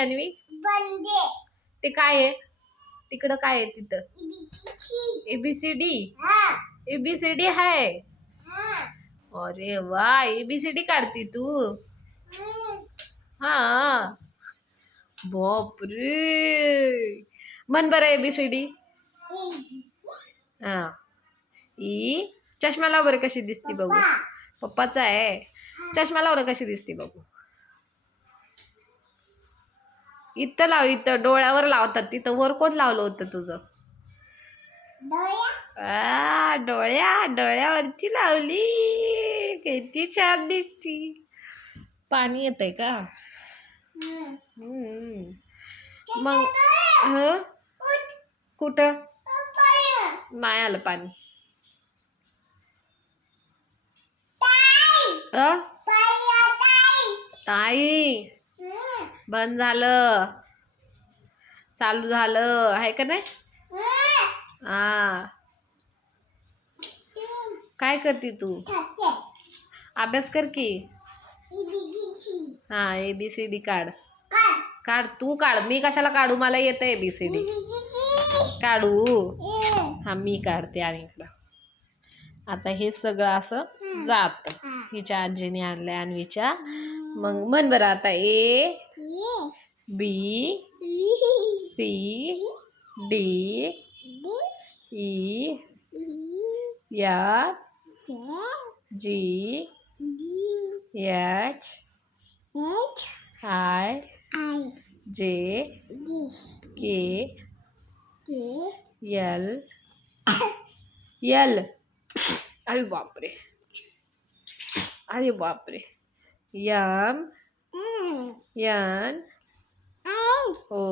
अन्वी? ते काय आहे? तिकडं काय आहे तिथं? एबीसीडी हा. एबीसीडी आहे? हा. अरे वा एबीसीडी काढती तू. हा. बापरे. मन बरं एबीसीडी हा. ई? चष्मा लाव बरं कशी दिसती बघू. पप्पा. पप्पाचा आहे. चष्मा लाव बरं कशी दिसती बघू. इथं लाव इथं डोळ्यावर लावतात तिथं वर कोण लावलं होतं तुझं? आ डोळ्या डोळ्यावरती लावली. किती छान दिसती. पाणी येतंय का? हम्म. हम्म. मग ह? कुठं? नाही आलं पाणी. ताई अ पाया ताई ताई हम्म. बंद झालं चालू झालं आहे का नाही. हा. काय करते तू अभ्यास कर की हा ए बी सी डी काढ काढ तू काढ मी कशाला काढू मला येतं ए बी सी डी इबिची काढू. हा मी काढते आणि इकडं आता हे सगळं असं जात. हिच्या आजीने आणलंय अन्वीच्या मग मन बरं आता A. B C D E E. F G H I J K K. L L अरे बापरे अरे बापरे यम Yan. Ow! Oh.